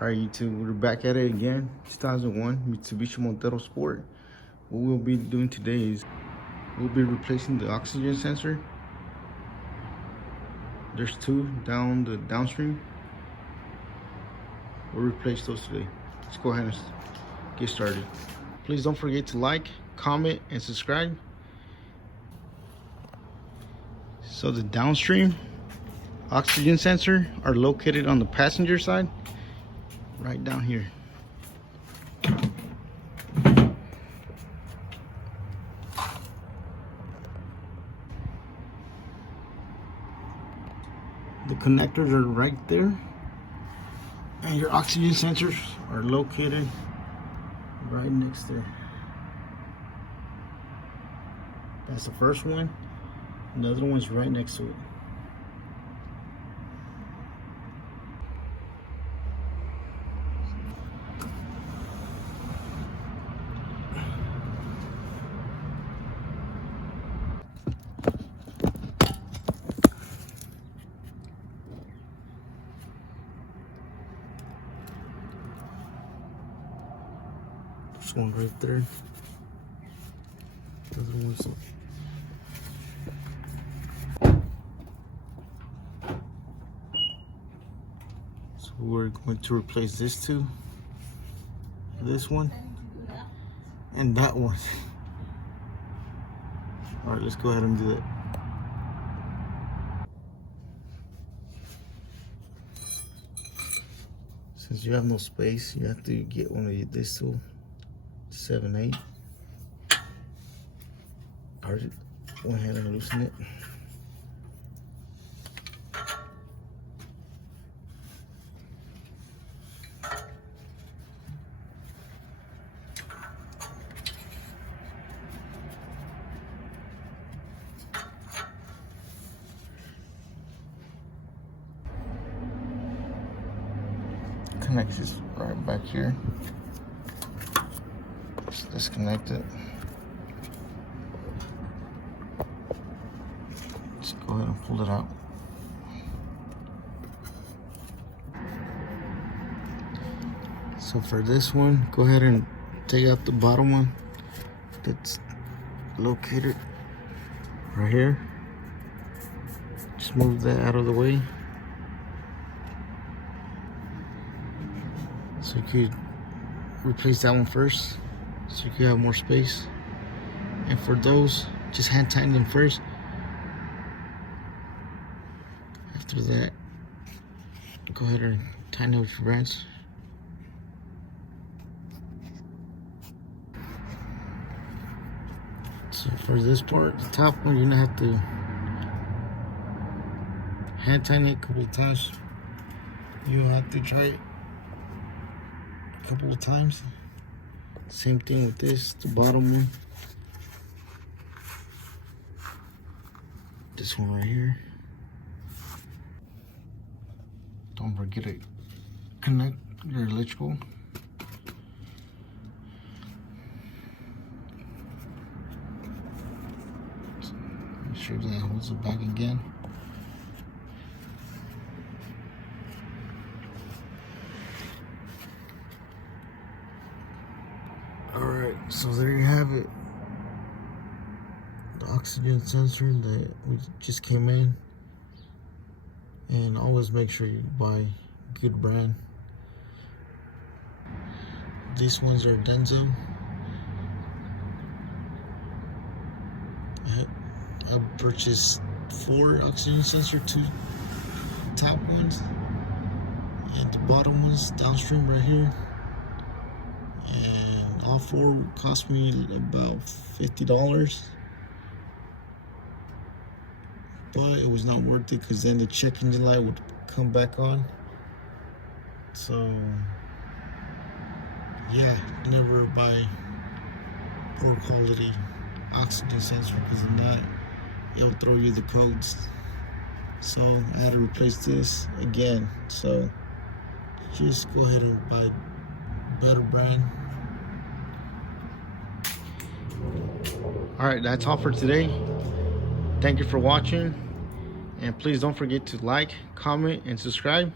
Alright YouTube, we're back at it again. 2001 Mitsubishi Montero Sport. What we'll be doing today is we'll be replacing the oxygen sensor. There's two down the downstream. We'll replace those today. Let's go ahead and get started. Please don't forget to like, comment, and subscribe. So the downstream oxygen sensor are located on the passenger side, right down here. The connectors are right there, and your oxygen sensors are located right next there. That's the first one, and the other one's right next to it. This one right there. The other one's so we're going to replace this two, this one, and that one. All right, let's go ahead and do that. Since you have no space, you have to get one of this tool. 7/8. Alright, go ahead and loosen it. Connect this right back here. Just disconnect it. Just go ahead and pull it out. So for this one, go ahead and take out the bottom one that's located right here. Just move that out of the way so you could replace that one first, so you can have more space. And for those, just hand tighten them first. After that, go ahead and tighten it with your wrench. So for this part, the top one, you're gonna have to hand tighten it a couple of times. You'll have to try it a couple of times. Same thing with this, the bottom one. This one right here. Don't forget to connect your electrical. Make sure that holds it back again. Alright, so there you have it. The oxygen sensor that we just came in. And always make sure you buy good brand. These ones are Denso. I purchased 4 oxygen sensor, 2 top ones, and the bottom ones downstream right here. And all 4 cost me about $50. But it was not worth it because then the check engine light would come back on. So yeah, never buy poor quality oxygen sensor, because in that it'll throw you the codes. So I had to replace this again. So just go ahead and buy better brand. Alright, that's all for today. Thank you for watching, and please don't forget to like, comment, and subscribe.